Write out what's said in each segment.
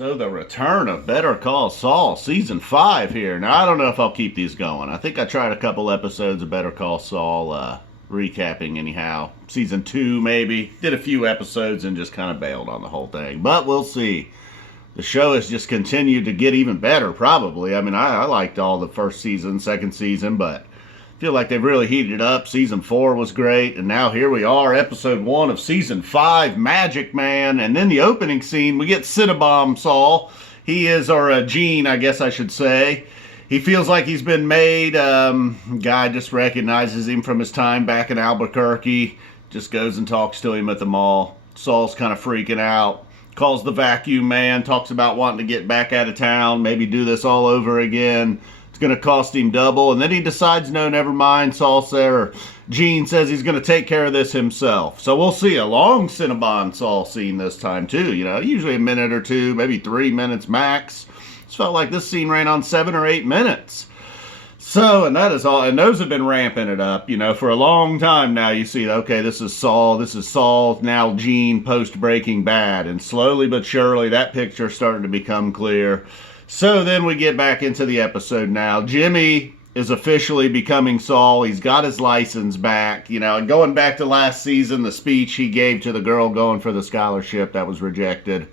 So the return of Better Call Saul, season 5 here. Now I don't know if I'll keep these going. I think I tried a couple episodes of Better Call Saul, recapping anyhow. Season 2 maybe. Did a few episodes and just kind of bailed on the whole thing. But we'll see. The show has just continued to get even better, probably. I mean, I liked all the first season, second season, but I feel like they've really heated it up. Season 4 was great, and now here we are, episode 1 of season 5, Magic Man. And then the opening scene, we get Cinnabon Saul. He is, or Gene, I guess I should say. He feels like he's been made. Guy just recognizes him from his time back in Albuquerque. Just goes and talks to him at the mall. Saul's kind of freaking out. Calls the vacuum man, talks about wanting to get back out of town, maybe do this all over again. Going to cost him double, and then he decides, no, never mind. Gene says he's going to take care of this himself. So we'll see a long Cinnabon Saul scene this time too. Usually a minute or two, maybe 3 minutes max. It felt like this scene ran on 7 or 8 minutes. So, and that is all, and those have been ramping it up, for a long time now. You see, okay, this is Saul, now Gene post Breaking Bad, and slowly but surely that picture's starting to become clear. So then we get back into the episode now. Jimmy is officially becoming Saul. He's got his license back, and going back to last season, the speech he gave to the girl going for the scholarship that was rejected,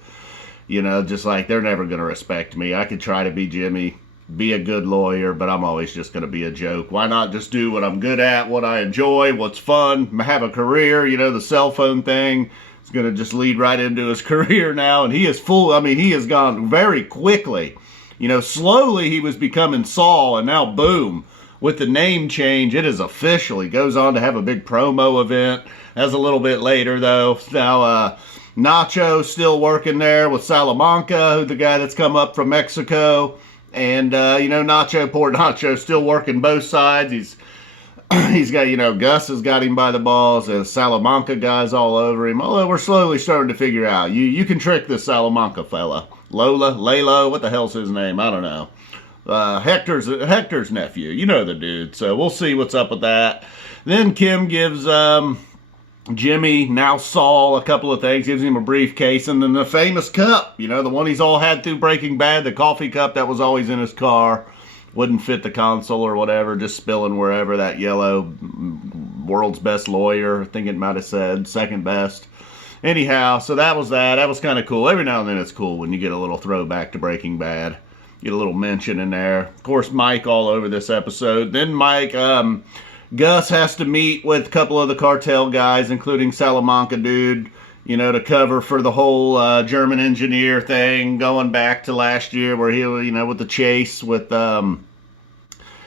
just like, they're never going to respect me. I could try to be Jimmy, be a good lawyer, but I'm always just going to be a joke. Why not just do what I'm good at, what I enjoy, what's fun, have a career, the cell phone thing. It's going to just lead right into his career now, and he has gone very quickly. Slowly he was becoming Saul, and now boom, with the name change, it is official. He goes on to have a big promo event. That's a little bit later, though. Now, Nacho still working there with Salamanca, the guy that's come up from Mexico. And, poor Nacho, still working both sides. He's got, Gus has got him by the balls. There's Salamanca guys all over him. Although we're slowly starting to figure out, you can trick this Salamanca fella. Lalo, what the hell's his name? I don't know. Hector's nephew. The dude. So we'll see what's up with that. Then Kim gives Jimmy, now Saul, a couple of things. Gives him a briefcase, and then the famous cup. The one he's all had through Breaking Bad, the coffee cup that was always in his car. Wouldn't fit the console or whatever, just spilling wherever. That yellow, world's best lawyer, I think it might have said, second best. Anyhow, so that was that. That was kind of cool. Every now and then it's cool when you get a little throwback to Breaking Bad. Get a little mention in there. Of course, Mike all over this episode. Then Gus has to meet with a couple of the cartel guys, including Salamanca dude, to cover for the whole German engineer thing, going back to last year where he, with the chase with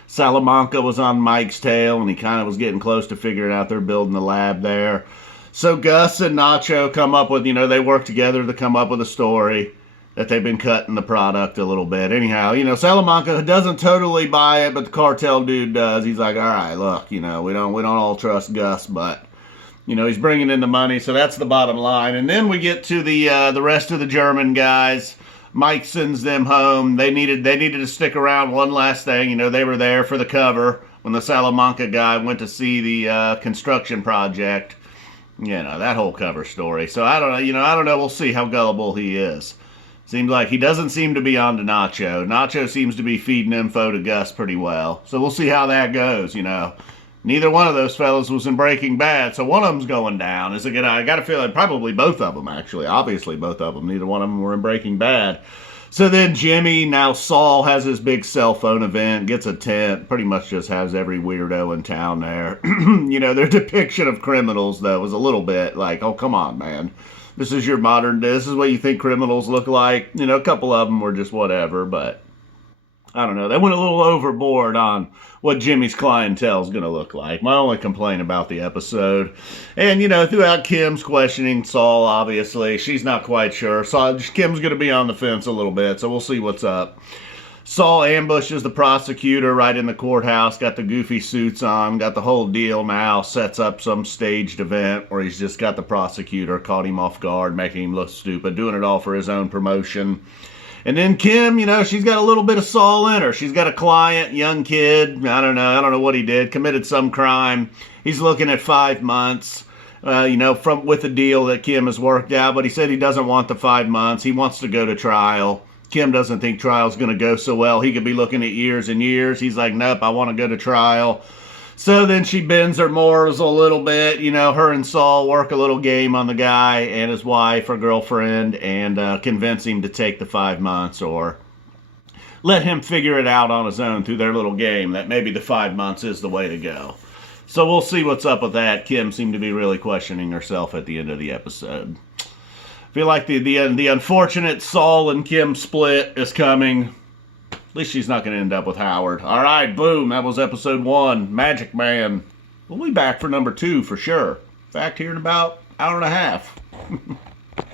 Salamanca was on Mike's tail, and he kind of was getting close to figuring out they're building the lab there. So Gus and Nacho come up with, they work together to come up with a story that they've been cutting the product a little bit. Anyhow, Salamanca doesn't totally buy it, but the cartel dude does. He's like, all right, look, we don't all trust Gus, but he's bringing in the money, so that's the bottom line. And then we get to the rest of the German guys. Mike sends them home. They needed to stick around one last thing. They were there for the cover when the Salamanca guy went to see the construction project. That whole cover story. So I don't know. We'll see how gullible he is. Seems like he doesn't seem to be on to Nacho. Nacho seems to be feeding info to Gus pretty well. So we'll see how that goes, Neither one of those fellas was in Breaking Bad, so one of them's going down. I got to feel like probably both of them, actually. Obviously, both of them. Neither one of them were in Breaking Bad. So then Jimmy, now Saul, has his big cell phone event, gets a tent, pretty much just has every weirdo in town there. Their depiction of criminals, though, was a little bit like, oh, come on, man. This is your modern day. This is what you think criminals look like. A couple of them were just whatever, but I don't know. They went a little overboard on what Jimmy's clientele is going to look like. My only complaint about the episode. And, throughout Kim's questioning Saul, obviously, she's not quite sure. So Kim's going to be on the fence a little bit, so we'll see what's up. Saul ambushes the prosecutor right in the courthouse, got the goofy suits on, got the whole deal now, sets up some staged event where he's just got the prosecutor, caught him off guard, making him look stupid, doing it all for his own promotion. And then Kim, she's got a little bit of Saul in her. She's got a client, young kid, I don't know what he did, committed some crime. He's looking at 5 months. from with the deal that Kim has worked out. But he said he doesn't want the 5 months. He wants to go to trial. Kim doesn't think trial's going to go so well. He could be looking at years and years. He's like, nope, I want to go to trial. So then she bends her morals a little bit. Her and Saul work a little game on the guy and his wife or girlfriend and convince him to take the 5 months or let him figure it out on his own through their little game that maybe the 5 months is the way to go. So we'll see what's up with that. Kim seemed to be really questioning herself at the end of the episode. I feel like the unfortunate Saul and Kim split is coming. At least she's not going to end up with Howard. All right, boom. That was episode 1, Magic Man. We'll be back for number 2 for sure. In fact, here in about an hour and a half.